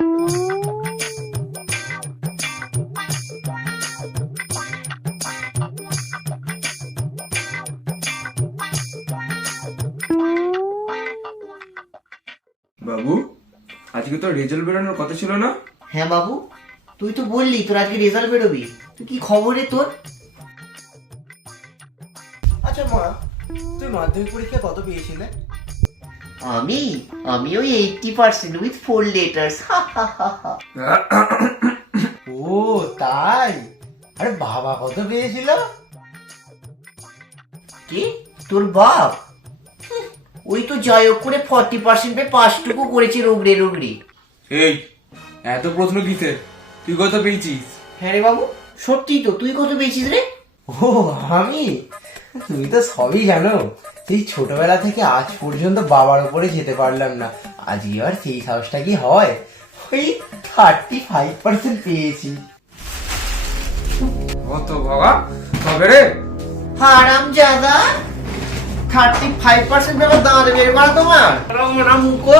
বাবু, আজকে তো রেজাল্ট বেরোনোর কথা ছিল না? হ্যাঁ বাবু, তুই তো বললি তোর আজকে রেজাল্ট বেরোবি, তুই কি খবর রে তোর? আচ্ছা মা, তুই মাধ্যমিক পরীক্ষা কত পেয়েছিলে? আমি ওই 80% উইথ 4 লেটার্স। ও তাই? আরে বাবা কত পেয়েছিল? কি তোর বাপ? ওই তো যাই হোক করে 40% পে পাসটুকু করেছে রোগড়ে রোগড়ে। এই এত প্রশ্ন কিসের? তুই কত পেয়েছিস? হ্যাঁ রে বাবু, সত্যি তো, তুই কত পেয়েছিস রে? ও আমি? তুমি তো সবই জানো। সেই ছোটবেলা থেকে আজ পর্যন্ত বাবার উপরে যেতে পারলাম না, আজকে আর সেই সাহসটা কি হয়? ওই 35% পেয়েছি। কত বাবা, কবে রে? হারাম জাদা, 35% পেপার দাঁড়াবে তোমার মুখো।